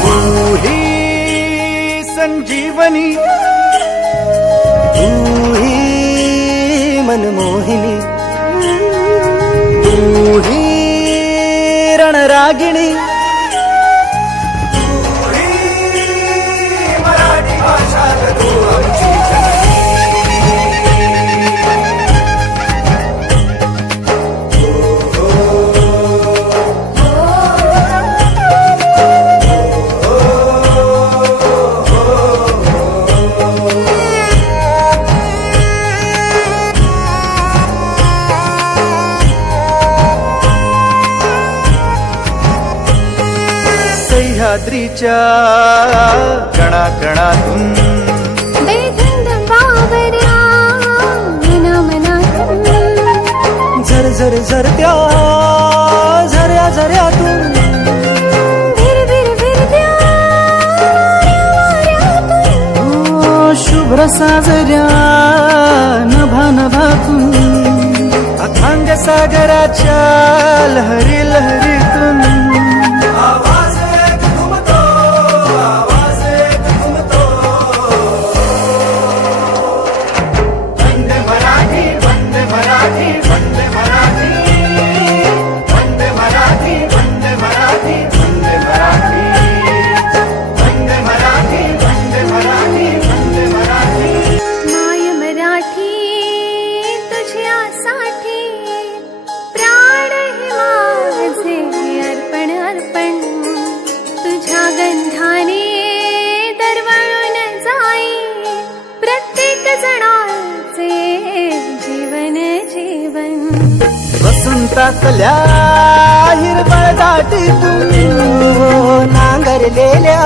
तू ही संजीवनी तू ही मनमोहिनी तू ही रणरागिणी सह्याद्रीच्या कणाकणातून बेधुंद झर झर झरत्या झऱ्या झऱ्यातून हो, शुभ्र साजऱ्या नभा नभातून अथांग सागराच्या लहरी लहरी Vande Mataram. संतातल्या हिरवळ दाटी तू नांगरलेल्या